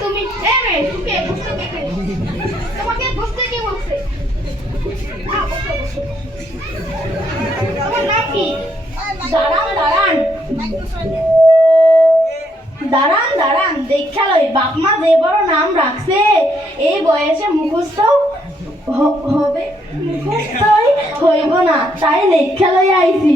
তুমি তোমাকে বসতে কে বলছে? তোমার নাম কি? দাঁড়ান দাঁড়ান দাঁড়ান দাঁড়ান দেখা লই, বাপ মা যে বড় নাম রাখছে এই বয়সে মুখস্থ হবে, মুখস্থই হইব না, তাই লেখা লই আইছি।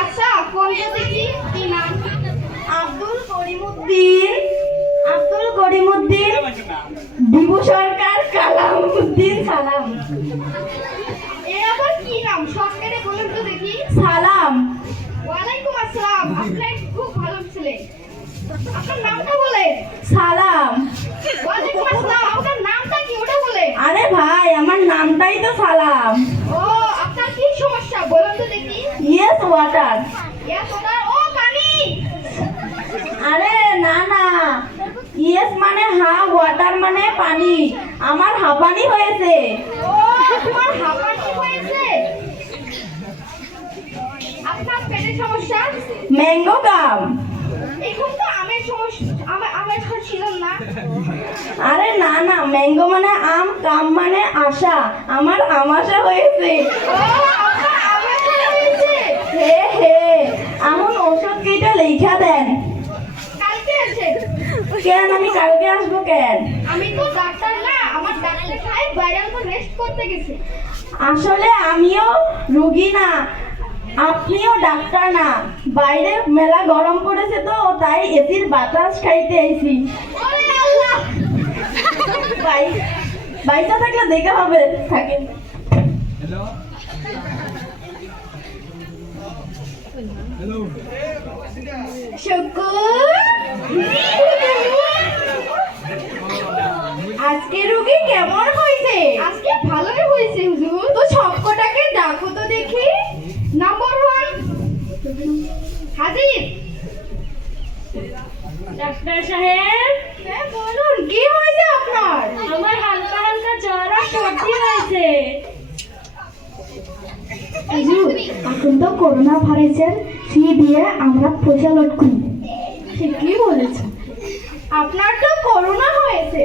আচ্ছা কোনটা দেখি কি নাম? আব্দুল করিমউদ্দিন, আব্দুল করিমউদ্দিন, বিভু সরকার, কালাম উদ্দিন সালাম। এ আবার কি নাম? সরকারে বলুন তো দেখি। সালাম। ওয়ালাইকুম আসসালাম, আপনি খুব ভালো ছেলে। আপনার নামটা বলে। সালাম। ওয়ালাইকুম আসসালাম, আপনার নামটা কি ওটা বলে? আরে ভাই আমার নামটাই তো সালাম। ও আপনার কি সমস্যা বলুন তো দেখি। Yes water. ইয়েস ওয়াটার, ও পানি। আরে না না, ইয়েস মানে হ্যাঁ, ওয়াটার মানে পানি। আমার হাঁপানি হয়েছে। ও তোমার হাঁপানি হয়েছে। আপনার পেটের সমস্যা? ম্যাঙ্গো গাম। এখন তো আমের সমস্যা, আমের সিজন না। আরে না না, ম্যাঙ্গো মানে আম, কাম মানে আশা। আমার আমাশা হয়েছে। ও আপনার আমাশা হয়েছে। হে হে, এমন ওষুধ কেটে লেখা দেন। কালকে আসেন। কেন আমি কালকে আসবো কেন? আমি তো ডাক্তার না, আমার ডাক্তার সাহেব বাইরে রেস্ট করতে গেছে। আসলে আমিও রোগী না, আপনিও ডাক্তার না, বাইরে মেলা গরম পড়েছে তো তাই এসির বাতাস খাইতে আইছি। বাইসা থাকলে দেখা হবে। থাকেন। আজকে রোগী কেমন হয়েছে? আজকে ভালোই হয়েছে হুজুর। তো সবকটাকে ডাকো তো দেখি। নাম্বার 1 হাজির। ডাক্তার সাহেব। হ্যাঁ বলুন, কি হয়েছে আপনার? আমার হালকা হালকা জ্বর আর সর্দি হয়েছে। হুজুর এখন তো করোনা ভাইরাসের ফি দিয়ে আমরা পয়সা লোড করি। ঠিকই বলেছেন, আপনার তো করোনা হয়েছে,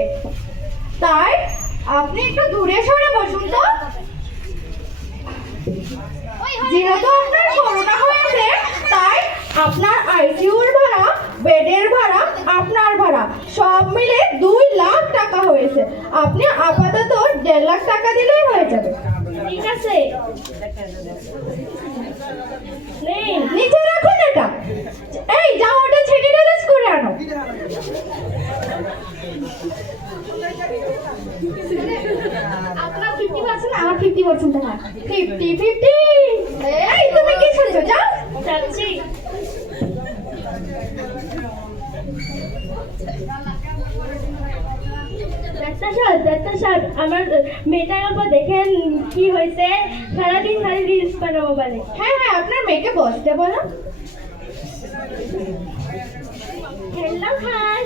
তাই আপনি একটু দূরে সরে বসুন তো। যেহেতু আপনার করোনা হয়েছে তাই আপনার আইসিইউর ভাড়া, বেডের ভাড়া, আপনার ভাড়া সব মিলে 2 লাখ টাকা হয়েছে। আপনি আপাতত 1.5 লাখ টাকা দিলেই হয়ে যাবে। ঠিক আছে, নিচে রাখুন এটা। এই যাও ওটা ছেড়ে ডেলেজ করে আনো। আপনার 50%, আমার 50% টাকা। 50-50। এই তুমি কি শুনছো? যাও। যাচ্ছি। ডাক্তার সাহেব, আমার মেয়েটার উপর দেখেন কি হয়েছে, সারাদিন খালি রিলস বানাবো মোবাইলে। হ্যাঁ হ্যাঁ, আপনার মেয়েকে বসতে বলো। হ্যালো ঘাস,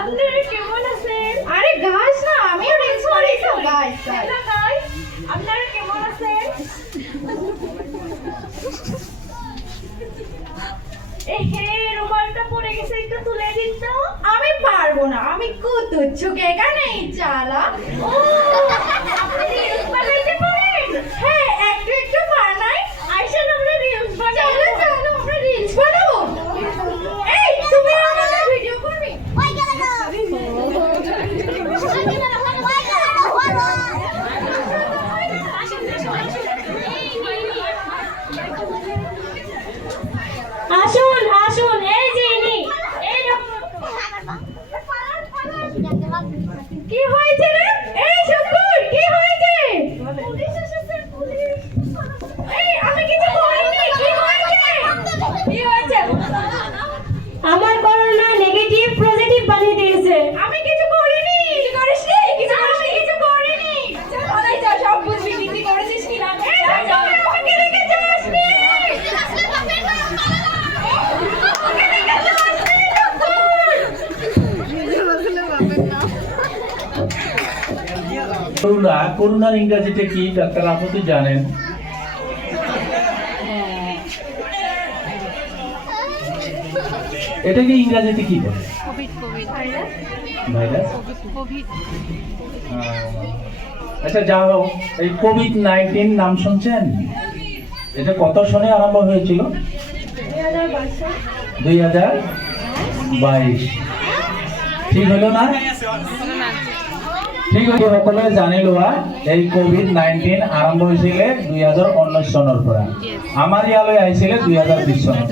আপনারা কেমন আছেন? আরে ঘাস না, আমিও রিলস করি তো। গাইস হ্যালো গাইস, আপনারা কেমন আছেন? এহে রুমালটা পড়ে গেছে, একটু তুলে দিন তো। আমি পারবো না, আমি কুতুচ্ছুকে এখানেই চালা। ও আপনি রিলস বানাইতে পারেন? হ্যাঁ একটু একটু বানাই। আইসেন আমরা রিলস বানাবো। চলো চলো আমরা রিলস বানাবো। এই তুমি আমাদের ভিডিও করবি? ওই গেল তো। আসুন আসুন, এই যে ইনি, এই কি হয়েছে রে? এই শুকুর কি হয়েছে? পুলিশ এসেছে, পুলিশ। এই আমি কিছু করিনি, কি হয়েছে? কি হয়েছে? আমার করোনা নেগেটিভ পজিটিভ বানিয়ে দিয়েছে। আমি কিছু করিনি। কিছু করিসনি? কিছু করিসনি? কিছু করিনি। বলাই যা, সব বুঝবি কি করেছিস কি না। এই আমাকে রেখে যাসনি। Gracias. করোনার ইংরেজিতে কি ডাক্তার আপনি জানেন? এটাকে ইংরেজিতে কি বলে? ভাইরাস। আচ্ছা যাও, এই কোভিড-19 নাম শুনছেন? এটা কত সনে আরম্ভ হয়েছিল? 2022। ঠিক হলো না? ঠিক আছে, সকলে জানি লোৱা এই কোভিড-19 আৰম্ভ হৈছিলে 2019 চনৰ পৰা। আমাৰ ইয়ালৈ আহিছিলে 2020 চনত।